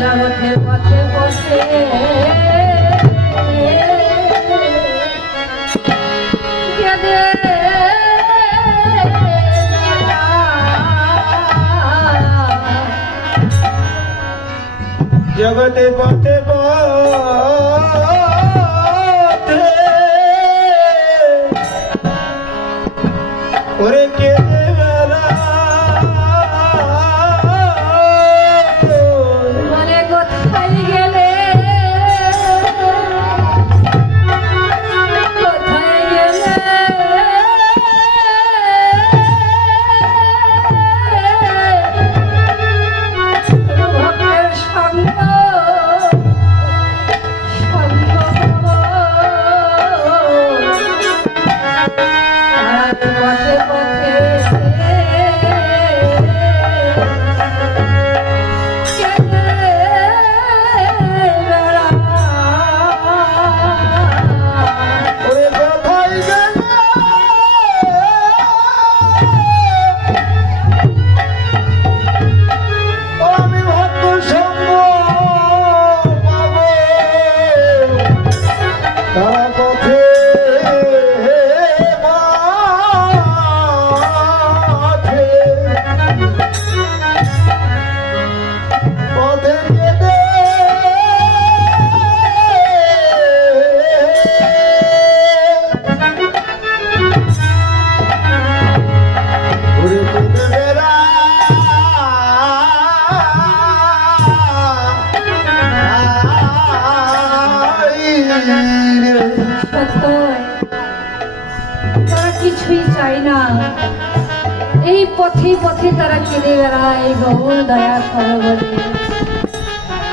জগতের পথে পথে জগতে পথে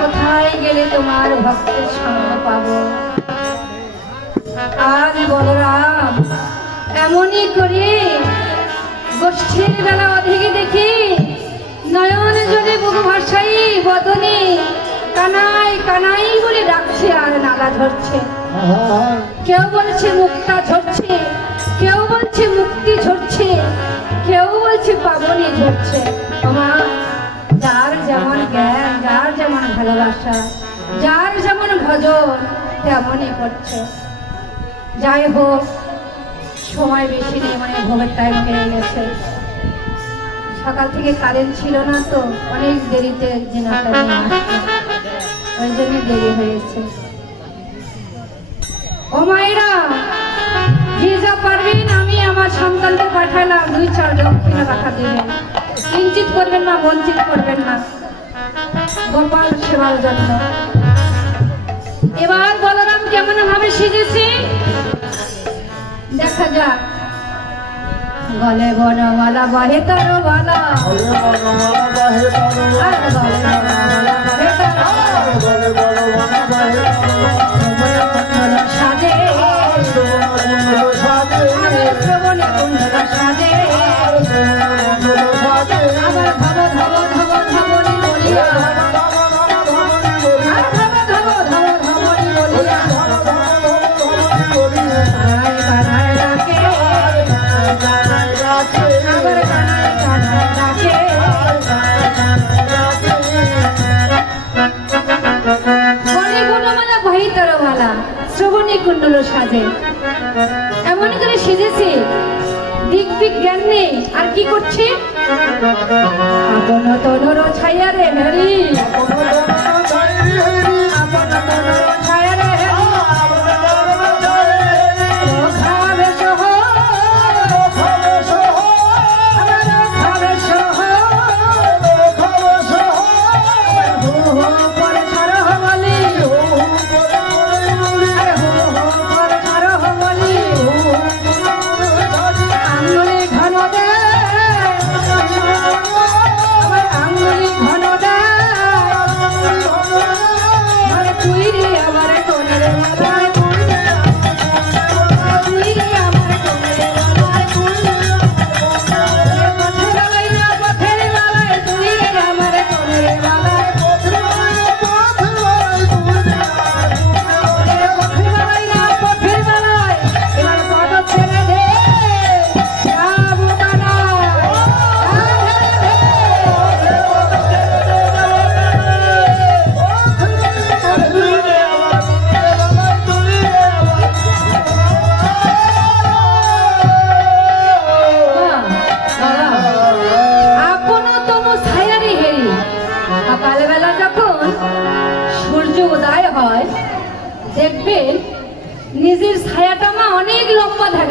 কোথায় গেলে তোমার ভক্তের সঙ্গ পাবো? আজ বলরাম, এমনই করে গোষ্ঠীর বেলা অধিকে দেখি, নয়ন জলে বহু ভাষাই বদনে, কানাই কানাই বলে ডাকছে আর নালা ধরছে। কেউ বলছে মুক্তা ঝরছে, কেউ বলছে মুক্তি ঝরছে, কেউ বলছে পাবনি ঝরছে। আমার যার যেমন জ্ঞান, যার যেমন ভালোবাসা, যার যেমন ভজন, তেমনই করছে। যাই হোক, সময় বেশি নেই মানে ভোগের টাইম হয়ে গেছে। সকাল থেকে কারেন্ট ছিল না তো, অনেক দেরিতে ওই জন্য দেরি হয়েছে। ও মায়েরা, যে যা পারবেন, আমি আমার সন্তানকে পাঠালাম। দুই চার দক্ষিণা রাখা দেবেন কিঞ্চিত করবেন না, বঞ্চিত করবেন না। গোপাল সেবার জন্য। এবার বলরাম কেমন ভাবে সেজেছে? দেখা যাক। গলে বনমালা, বহে তর বালা তর সাজে। কুণ্ডল সাজে। এমন করে সেজেছে। দিক দিক জ্ঞান নেই, আর কি করছে? আপন তনর ছায়া রে হরি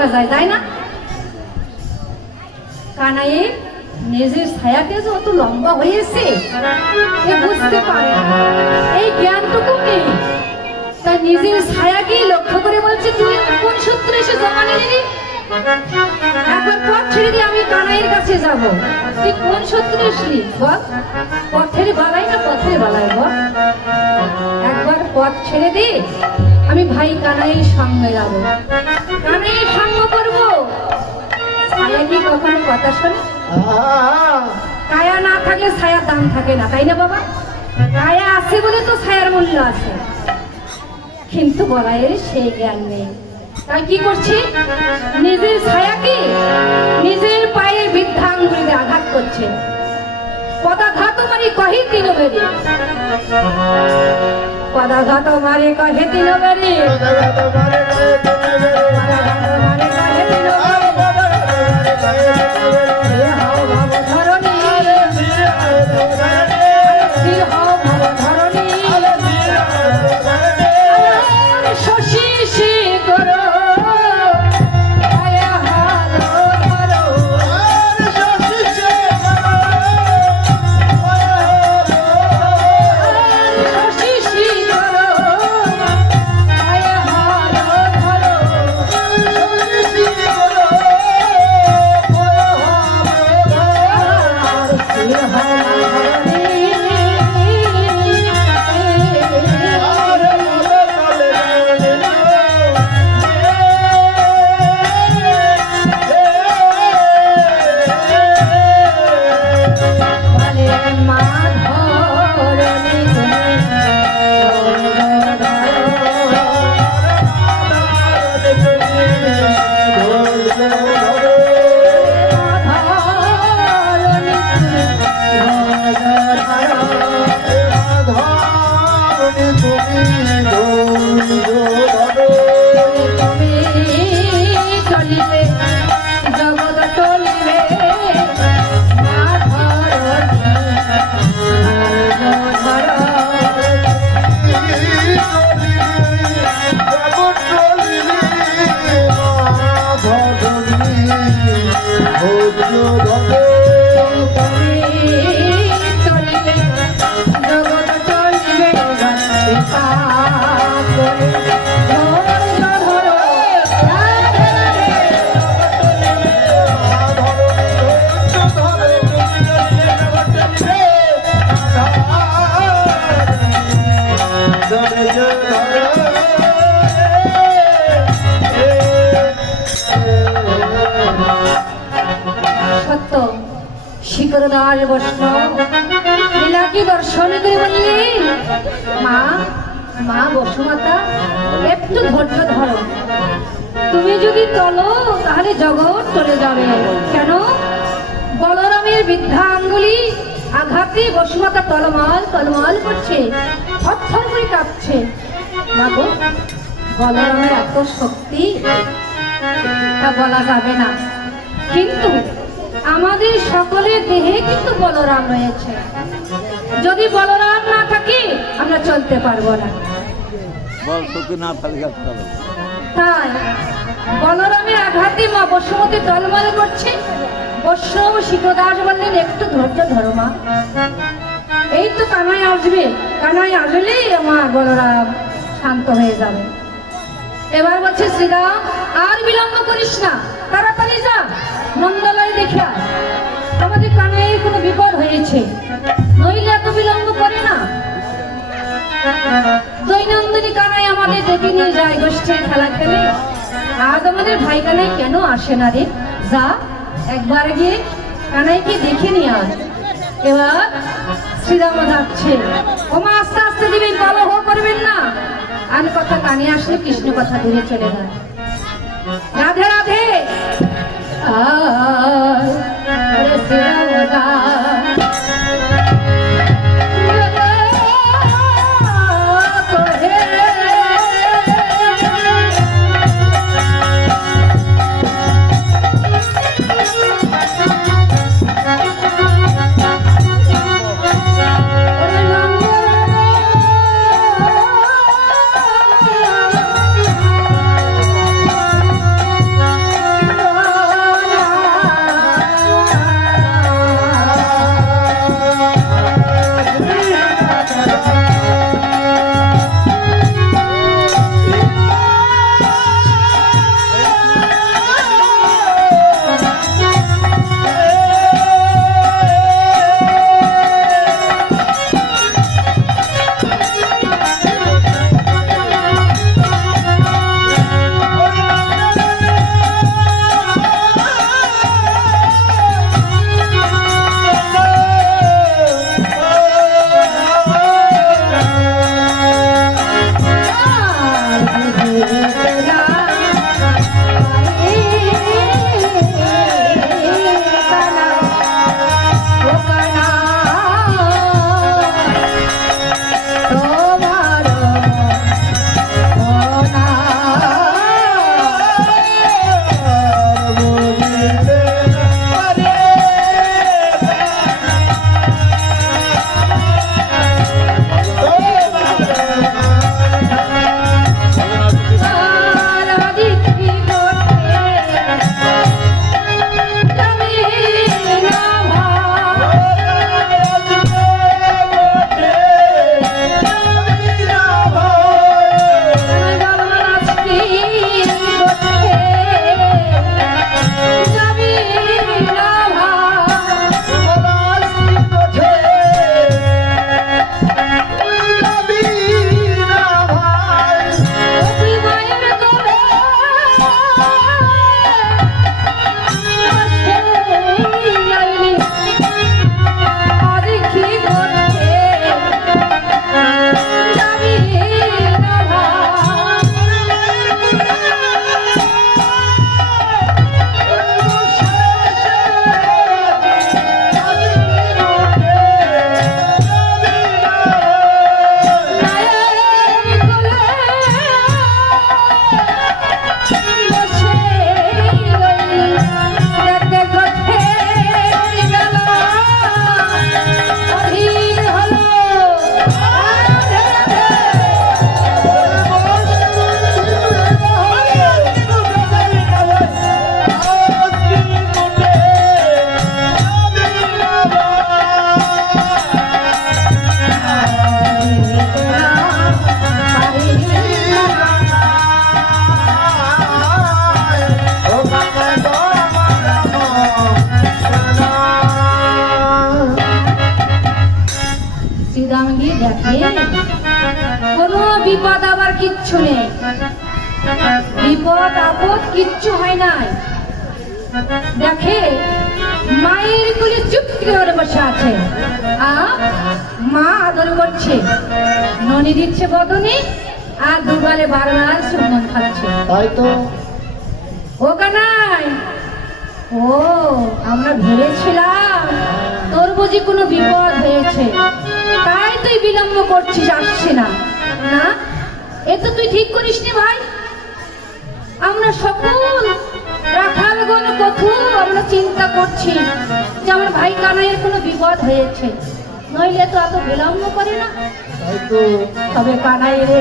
লম্বা যায়, তাই না? কানাইয়ের নিজের ছায়াটা যে অত লম্বা হয়েছে বুঝতে পারে এই জ্ঞানটুকু নেই তাই নিজের ছায়াকেই লক্ষ্য করে বলছে, তুই কোন সূত্রে এসে জমা নিলি? একবার পথ ছেড়ে দিয়ে আমি কানাইয়ের কাছে যাব। তুই কোন সূত্রে এসলি? পথের বালাই না পথের বালাই, বল। একবার পথ ছেড়ে দে আমি ভাই কানাইয়ের সঙ্গে যাব। কানাইয়ের সঙ্গ করব? ছায়া কি কখনো কথা শোনে? কায়া না থাকলে ছায়ার দাম থাকে না তাই না বাবা? কায়া আছে বলে তো ছায়ার মূল্য আছে। কিন্তু বলাইয়ের সেই জ্ঞান নেই। তাই কি করছে? নিজের ছায়াকে নিজের পায়ের বৃদ্ধাঙ্গুলিতে আঘাত করছে। পদাঘাত মানে কহি তিন বেরি পদাঘাত মারি কহে তিন বেরি দাদা তোমারে গায়ে তুমি বেরে। পদাঘাত মারি কহে তিন শিকরদার বৈষ্ণব লীলাকে দর্শন করে বললেন মা মা বসুমাতা, একটু ধৈর্য ধরো। তুমি যদি চলো, তাহলে জগৎ চলে যাবে। কেন? বলরামের বৃদ্ধা আঙ্গুলি আঘাতে বসুমাতা তলমাল তলমাল করছে, থরথর করে কাঁপছে। মা গো, বলরামের এত শক্তি, তা বলা যাবে না। কিন্তু আমাদের সকলের দেহে কিন্তু বলরাম রয়েছে। যদি বলরাম না থাকে আমরা চলতে পারব না। বল শক্তি না থাকলে কাজ চলো তাই বলরামের আঘাতে মা বসুমতী টলমল করছে। বৈষ্ণব শিখদাস বললেন একটু ধৈর্য ধরো মা। এই তো কানাই আসবে। কানাই আসলেই আমার বলরাম শান্ত হয়ে যাবে। এবার বলছে শ্রীরাম আর বিলম্ব করিস না। তাড়াতাড়ি যা নন্দলায় দেখে আয়। আমাদের কানাইয়ের কোনো বিপদ হয়েছে? নইলে এত বিলম্ব করে না? দৈনন্দিনী কানাই আমাদের নিয়ে যায় গোষ্ঠীর খেলা খেলে। আজ আমাদের ভাই কানাই কেন আসে না রে? যা, একবার গিয়ে কানাইকে দেখে নিয়ে আয় এবার শ্রীরাম যাচ্ছে। ওমা, আস্তে আস্তে দিবেন কলহ করবেন না। আর কথা কানে আসলে কৃষ্ণ কথা দূরে চলে যায়। রাধে রাধে আয়, ওরে শ্রীরাম কিচ্ছু হয় নাই। দেখে মায়ের কুলে চুপটি করে বসে আছে। মা আদর করছে। ননি দিচ্ছে বদনে আর দুবারে বারবার চুম্বন খাচ্ছে। তাই তো। ও কানাই ও আমরা ভেবেছিলাম তোর বুঝি কোনো বিপদ হয়েছে। তাই তুই বিলম্ব করছিস আসছে না। না এ তো তুই ঠিক করিস নি ভাই। আমরা সকল রাখালগণ কত আমরা চিন্তা করছি যে আমার ভাই কানাইয়ের কোনো বিপদ হয়েছে। নইলে তো এত বিলম্ব করে না। তবে কানাই রে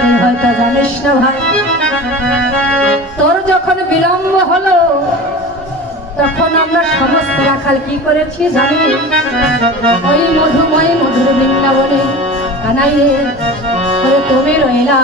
তুই হয়তো জানিস না ভাই। তোর যখন বিলম্ব হলো তখন আমরা সমস্ত রাখাল কি করেছি জানি? ওই মধুময় মধুর বৃন্দাবনে কানাই রে তুমি রইলা।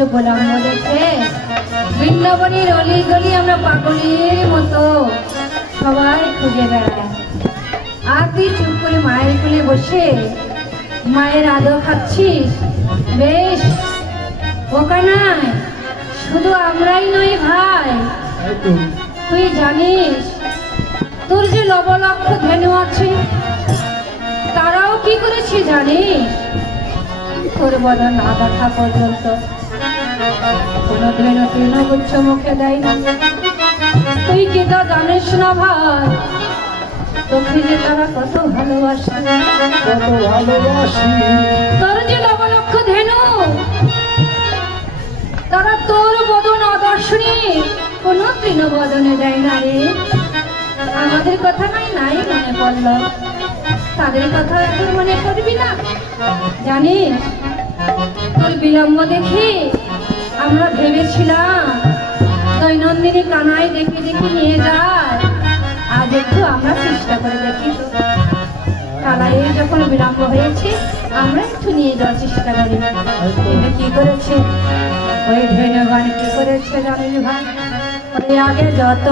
তোর বললাম দেখে বৃন্দাবনের অলি গলি আমরা পাগলের মতো সবাই খুঁজে বেড়াই। আর তুই চুপ করে মায়ের কোলে বসে মায়ের আদর খাচ্ছিস? বেশ ও কানাই শুধু আমরাই নই ভাই। তুই জানিস তোর যে লবলক্ষ ধেনু আছে তারাও কি করেছে জানিস? তোর বদন না দেখা পর্যন্ত। ধেনু তৃণগুচ্ছ মুখে দেয় তুই কি তা জানিস না ভাই? তোকে যে তারা কত ভালোবাসে। কত ভালোবাসি। তোর যে লবলক্ষ ধেনু তারা তোর বদন অদর্শনী কোনো তৃণবদনে দেয় না রে। আমাদের কথা নাই নাই মনে পড়ল। তাদের কথা এখন মনে করবি না? জানিস তোর বিলম্ব দেখে আমরা ভেবেছিলাম দৈনন্দিনী কানাই দেখে দেখে নিয়ে যায়। আজ একটু আমরা চেষ্টা করে দেখি। কানাইয়ের যখন বিলম্ব হয়েছে, আমরা একটু নিয়ে যাওয়ার চেষ্টা করি। কিন্তু কি করেছে? ওই ভেনগান কি করেছে জানি ভাই ওই আগে যত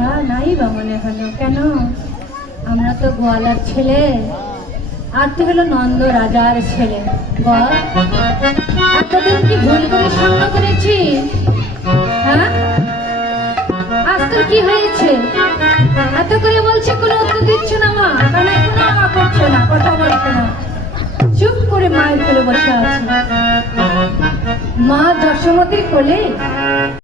কথা নাই বা মনে হলো। কেন? আমরা তো গোয়ালার ছেলে। আর তো হলো নন্দ রাজার ছেলে। এতদিন কি ভুল করে সঙ্গ করেছি? হ্যাঁ? আজ তোর কি হয়েছে? এত করে বলছে, কোনো উত্তর দিচ্ছ না মা। কানে কোনো আ করছ না, কথা বলছো না। চুপ করে মায়ের কোলে বসে আছে। মা যশোমতির কোলে?